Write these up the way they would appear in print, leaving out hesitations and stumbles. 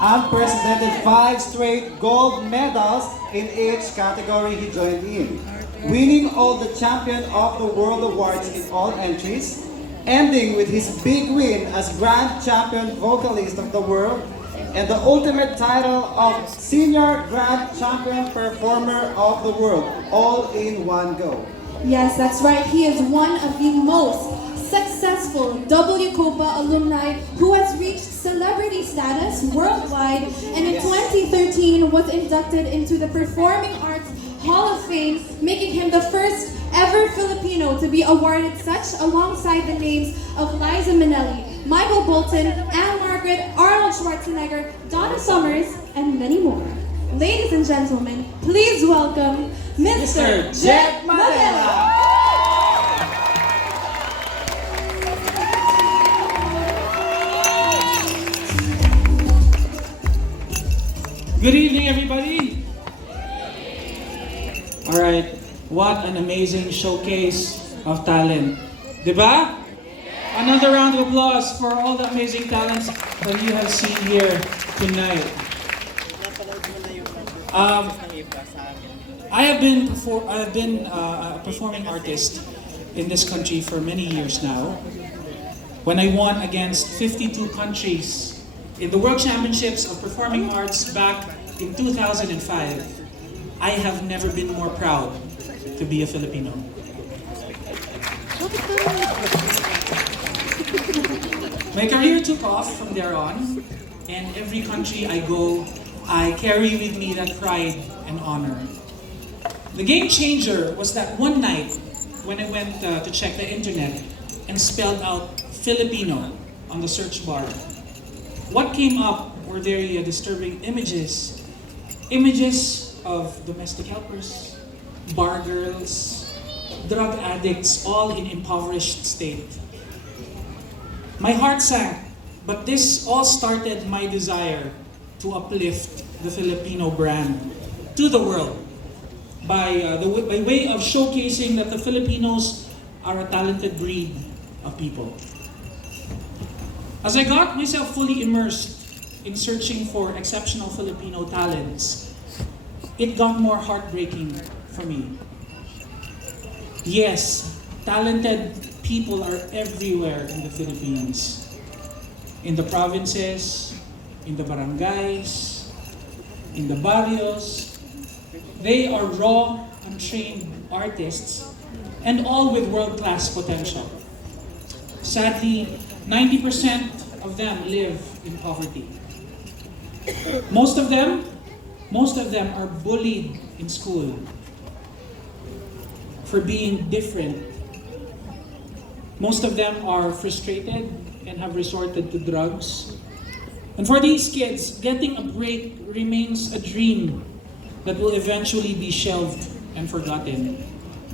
unprecedented 5 straight gold medals in each category he joined in, winning all the Champion of the World awards in all entries, ending with his big win as Grand Champion Vocalist of the World and the ultimate title of Senior Grand Champion Performer of the World, all in one go. Yes, that's right. He is one of the most successful WCOPA alumni who has reached celebrity status worldwide and in 2013 was inducted into the Performing Arts Hall of Fame, making him the first ever Filipino to be awarded such alongside the names of Liza Minnelli, Michael Bolton, Anne Margaret, Arnold Schwarzenegger, Donna Summers, and many more. Ladies and gentlemen, please welcome Mr. Jed Madela. Good evening, everybody. All right, what an amazing showcase of talent, diba? Another round of applause for all the amazing talents that you have seen here tonight. I have been a performing artist in this country for many years now. When I won against 52 countries in the World Championships of Performing Arts back in 2005, I have never been more proud to be a Filipino. My career took off from there on, and every country I go, I carry with me that pride and honor. The game changer was that one night when I went to check the internet and spelled out Filipino on the search bar. What came up were very disturbing images. Images of domestic helpers, bar girls, drug addicts, all in impoverished state. My heart sank, but this all started my desire to uplift the Filipino brand to the world by way of showcasing that the Filipinos are a talented breed of people. As I got myself fully immersed in searching for exceptional Filipino talents, it got more heartbreaking for me. Yes, talented people are everywhere in the Philippines. In the provinces, in the barangays, in the barrios. They are raw, untrained artists and all with world-class potential. Sadly, 90% of them live in poverty. Most of them are bullied in school for being different. Most of them are frustrated and have resorted to drugs. And for these kids, getting a break remains a dream that will eventually be shelved and forgotten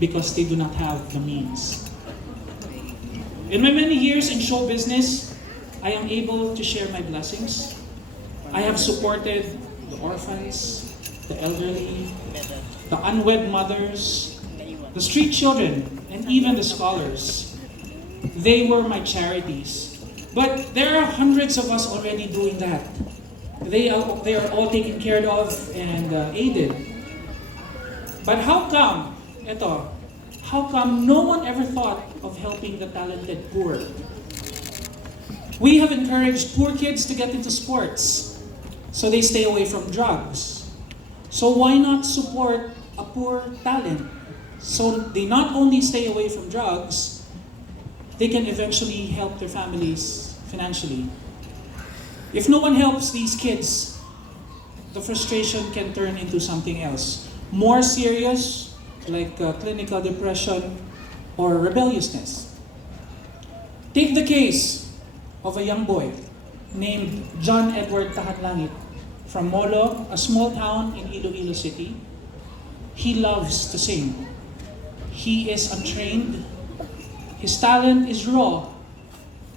because they do not have the means. In my many years in show business, I am able to share my blessings. I have supported the orphans, the elderly, the unwed mothers, the street children, and even the scholars. They were my charities. But there are hundreds of us already doing that. They are all taken care of and aided. But how come no one ever thought of helping the talented poor? We have encouraged poor kids to get into sports so they stay away from drugs. So why not support a poor talent so they not only stay away from drugs, they can eventually help their families financially. If no one helps these kids, the frustration can turn into something else. More serious, like clinical depression or rebelliousness. Take the case of a young boy named John Edward Tahatlangit from Molo, a small town in Iloilo City. He loves to sing. He is untrained. His talent is raw,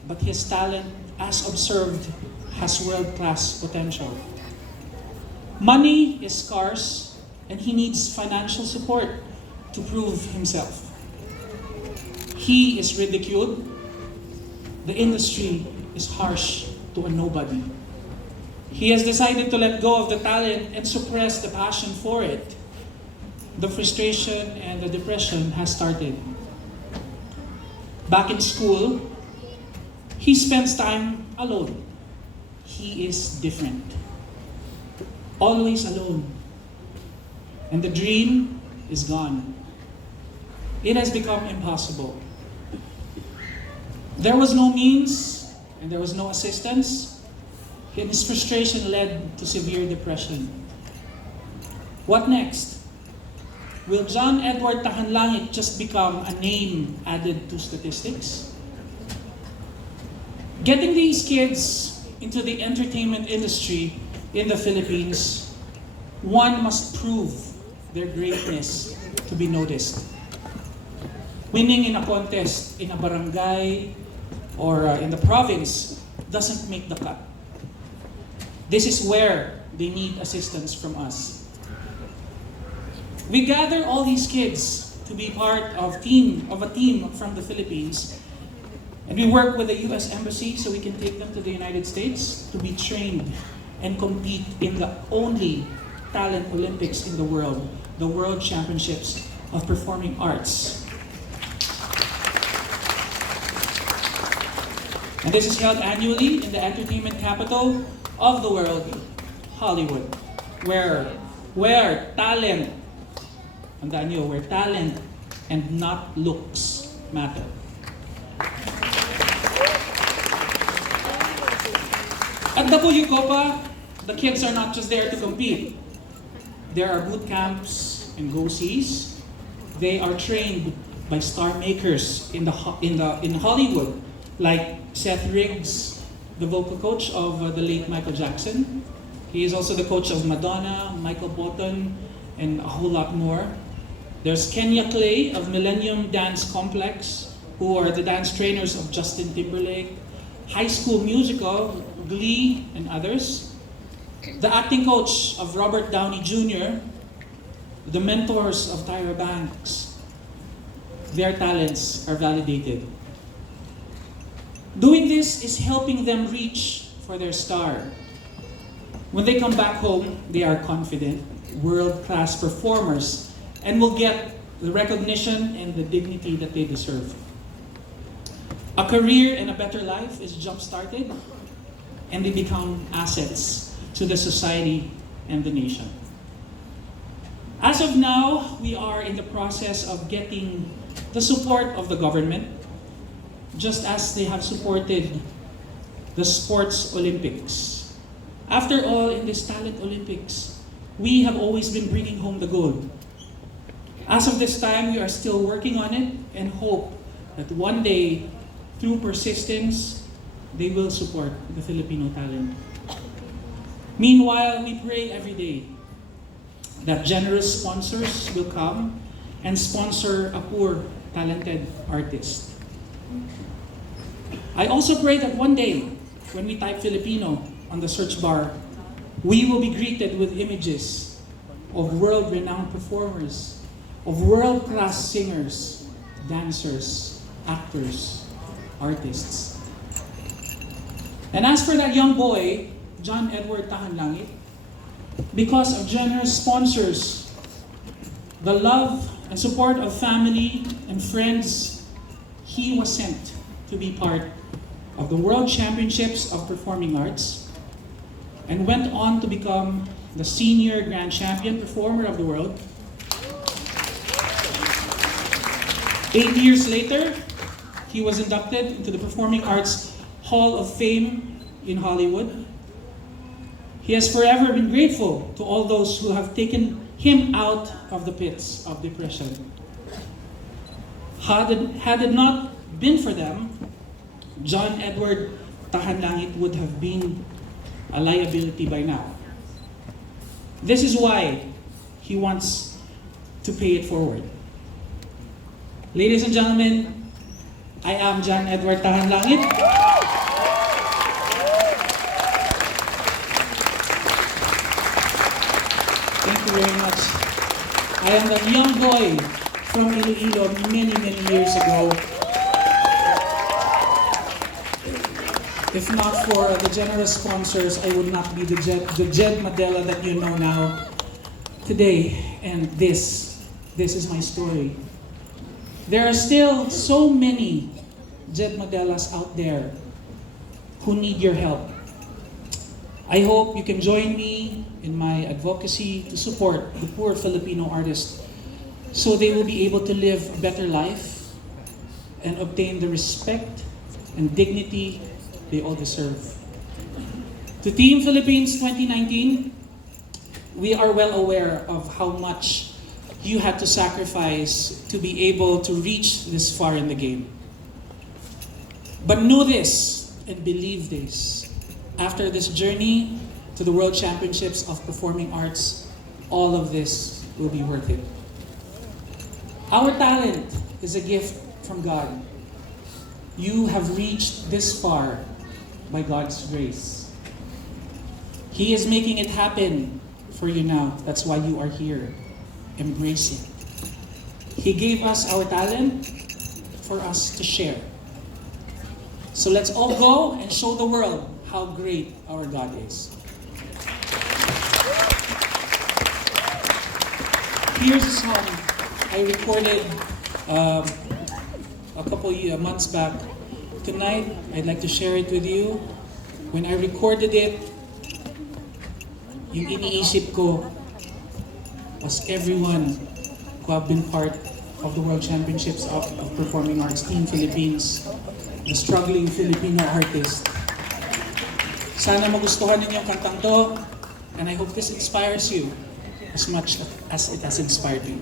but his talent, as observed, has world-class potential. Money is scarce, and he needs financial support to prove himself. He is ridiculed. The industry is harsh to a nobody. He has decided to let go of the talent and suppress the passion for it. The frustration and the depression has started. Back in school, he spends time alone. He is different. Always alone. And the dream is gone. It has become impossible. There was no means and there was no assistance. And his frustration led to severe depression. What next? Will John Edward Tahanlangit just become a name added to statistics? Getting these kids into the entertainment industry in the Philippines, one must prove their greatness to be noticed. Winning in a contest in a barangay or in the province doesn't make the cut. This is where they need assistance from us. We gather all these kids to be part of a team from the Philippines, and we work with the U.S. Embassy so we can take them to the United States to be trained and compete in the only talent Olympics in the World Championships of Performing Arts. And this is held annually in the entertainment capital of the world, Hollywood, where talent, tandaan nyo, where talent and not looks matter. At WCOPA, the kids are not just there to compete. There are boot camps and go-sees. They are trained by star makers in Hollywood, like Seth Riggs, the vocal coach of the late Michael Jackson. He is also the coach of Madonna, Michael Bolton, and a whole lot more. There's Kenya Clay of Millennium Dance Complex, who are the dance trainers of Justin Timberlake, High School Musical, Glee, and others. The acting coach of Robert Downey Jr., the mentors of Tyra Banks. Their talents are validated. Doing this is helping them reach for their star. When they come back home, they are confident, world-class performers, and will get the recognition and the dignity that they deserve. A career and a better life is jump-started, and they become assets to the society and the nation. As of now, we are in the process of getting the support of the government, just as they have supported the Sports Olympics. After all, in this Talent Olympics, we have always been bringing home the gold. As of this time, we are still working on it and hope that one day, through persistence, they will support the Filipino talent. Meanwhile, we pray every day that generous sponsors will come and sponsor a poor, talented artist. I also pray that one day, when we type Filipino on the search bar, we will be greeted with images of world-renowned performers, of world-class singers, dancers, actors, artists. And as for that young boy, John Edward Tahanlangit, because of generous sponsors, the love and support of family and friends, he was sent to be part of the World Championships of Performing Arts and went on to become the senior grand champion performer of the world. 8 years later, he was inducted into the Performing Arts Hall of Fame in Hollywood. He has forever been grateful to all those who have taken him out of the pits of depression. Had it not been for them, John Edward Tahanlangit would have been a liability by now. This is why he wants to pay it forward. Ladies and gentlemen, I am John Edward Tahanlangit. Thank you very much. I am that young boy from Iloilo many years ago. If not for the generous sponsors, I would not be the Jed Madela that you know now today. And this is my story. There are still so many Jed Madelas out there who need your help. I hope you can join me in my advocacy to support the poor Filipino artists so they will be able to live a better life and obtain the respect and dignity they all deserve. To Team Philippines 2019, we are well aware of how much you had to sacrifice to be able to reach this far in the game. But know this and believe this. After this journey to the World Championships of Performing Arts, all of this will be worth it. Our talent is a gift from God. You have reached this far by God's grace. He is making it happen for you now. That's why you are here. Embrace it. He gave us our talent for us to share. So let's all go and show the world how great our God is. Here's a song I recorded a couple months back. Tonight, I'd like to share it with you. When I recorded it, yung iniisip ko was everyone who have been part of the World Championships of Performing Arts, Team Philippines, the struggling Filipino artist. Sana magustuhan ninyo ang kantang to, and I hope this inspires you as much as it has inspired me.